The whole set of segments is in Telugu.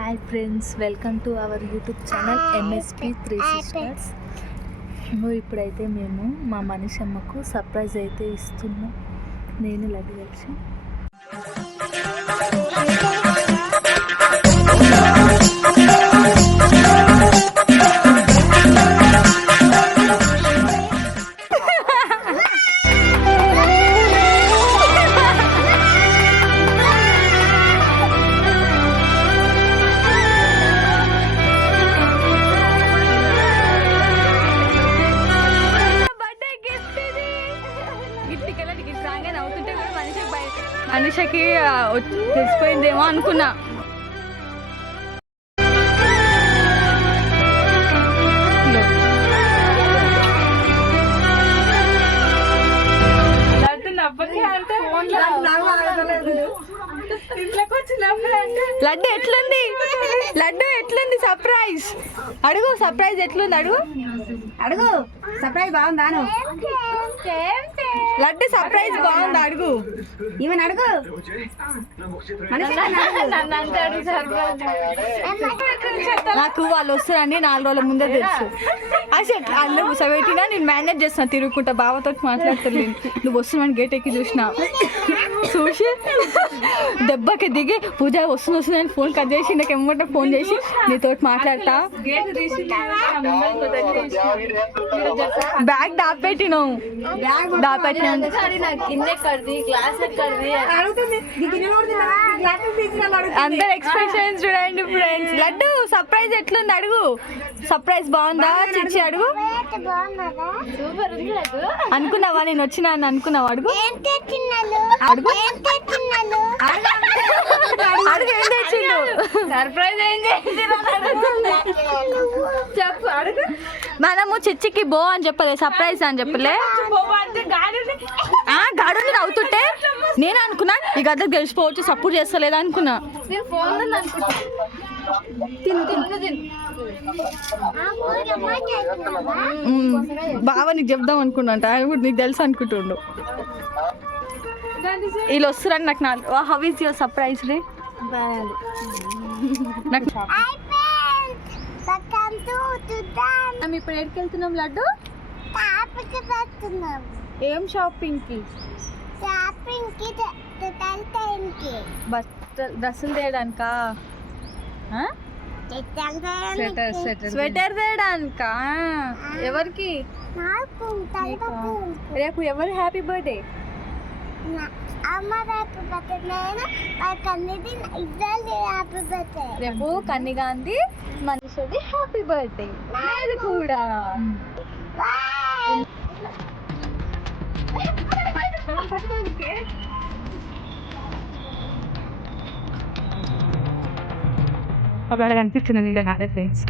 Hi friends, welcome to our YouTube channel MSP 3 sisters. ఇప్పుడైతే మేము మా మనిషమ్మకు సర్ప్రైజ్ అయితే ఇస్తున్నాం. నేను లడ్డు కలిసి అనుషకి తెలిసిపోయిందేమో అనుకున్నా. లడ్డు ఎట్లుంది? లడ్డు ఎట్లుంది సర్ప్రైజ్? అడుగు, సర్ప్రైజ్ ఎట్లుంది? అడుగు సర్ప్రైజ్ బాగుందా? లడ్డు సర్ప్రైజ్ బాగుందా? అడుగు, ఈమెను అడుగు. నాకు వాళ్ళు వస్తారండి 4 రోజుల ముందే తెలుసు. అసలు అందులో కూర్చోబెట్టినా నేను మేనేజ్ చేస్తాను, తిరుగుకుంటా బావతో మాట్లాడతలేను. నువ్వు వస్తున్నాను గేట్ ఎక్కి చూసి దెబ్బకి దిగి పూజ వస్తుంది ఫోన్ కట్ చేసి నాకు ఎమ్మట ఫోన్ చేసి నీతో మాట్లాడతా. బ్యాగ్ దాపెట్టినావు, అందరు ఎక్స్ప్రెషన్స్ చూడండి ఫ్రెండ్స్. లడ్డు సర్ప్రైజ్ ఎట్లుంది? అడుగు, సర్ప్రైజ్ బాగుందా? చిచ్చి అడుగు. అనుకున్నావా నేను వచ్చినా అని అనుకున్నావా? అడుగు అడుగు అడుగు, ఏం తెచ్చిండు? సర్ప్రైజ్ ఏం చెప్పు, అడుగు. మనము చిచ్చికి బో అని చెప్పలే, సర్ప్రైజ్ అని చెప్పలే. గాడుని అవుతుంటే నేను అనుకున్నా ఈ గద్దకు తెలిసిపోవచ్చు, సపోర్ట్ చేస్తలేదు అనుకున్నా. బావ నీకు చెప్దాం అనుకున్నా, నీకు తెలుసు అనుకుంటుండు. వీళ్ళు వస్తురని నాకు హౌ ఈజ్ యువర్ సర్ప్రైజ్ రే? మేము ఇప్పుడు ఎక్కడికి వెళ్తున్నాం లడ్డు? ఏం షాపింగ్ కి? డ్రెస్సులు తేయడానికా? స్వెటర్ తేయడానికా? ఎవరికి? రేపు ఎవరు హ్యాపీ బర్త్డే? రేపు కన్ని గాంధీ మనిషిది హ్యాపీ బర్త్డే. అది కూడా అప్పుడు కనిపిస్తుంది కాదే ఫ్రెండ్స్.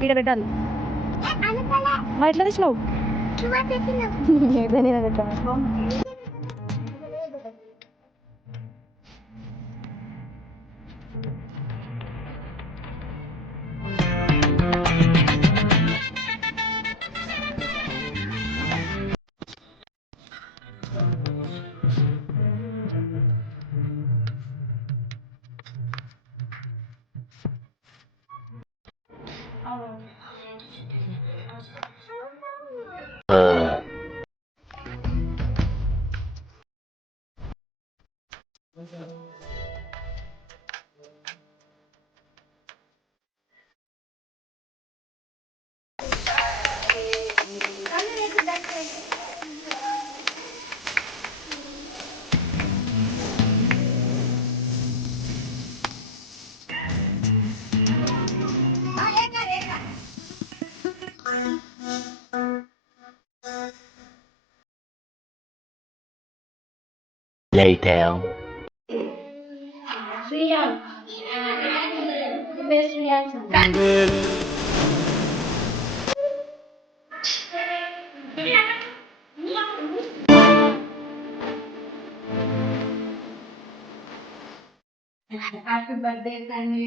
వీడ పెట్టాలి. ఎట్లా తెచ్చినావు? Later. హ్యాపీ బర్త్డే కానీ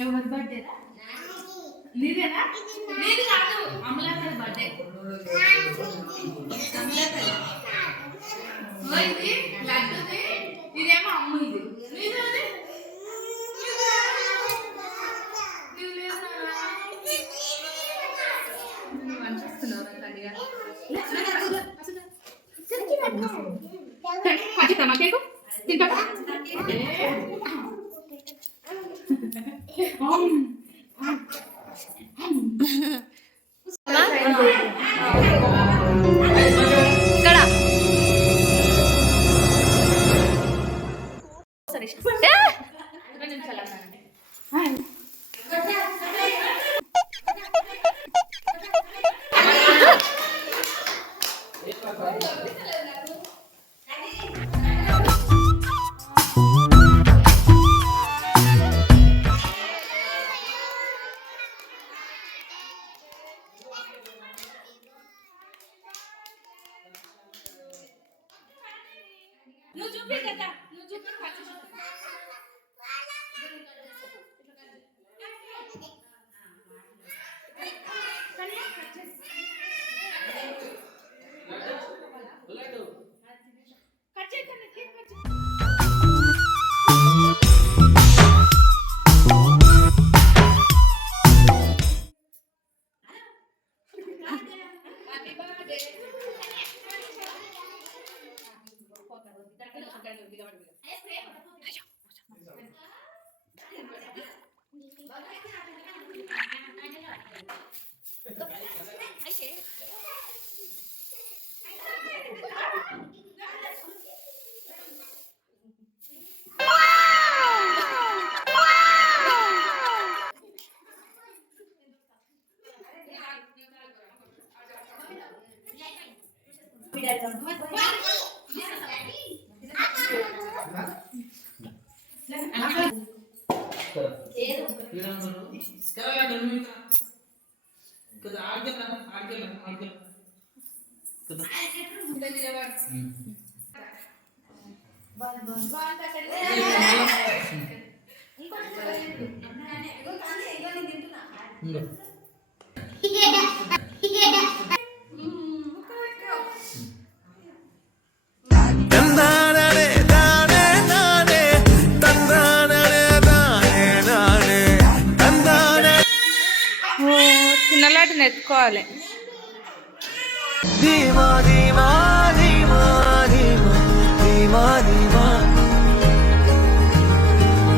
ఎవరి బర్త్డేరా నీదేనా నీది కాదు అమలాక బర్త్డే ఇది లడ్డుది ఇదేమో అమ్ము ఇది నీది ఖచ్చితంగా కేకు తింటా నువ్వు చూపి కదా నువ్వు చూపి చిన్నలాటిని ఎత్తుకోవాలి. ధీమా ధీమా ధీమా ధీమా ధీమా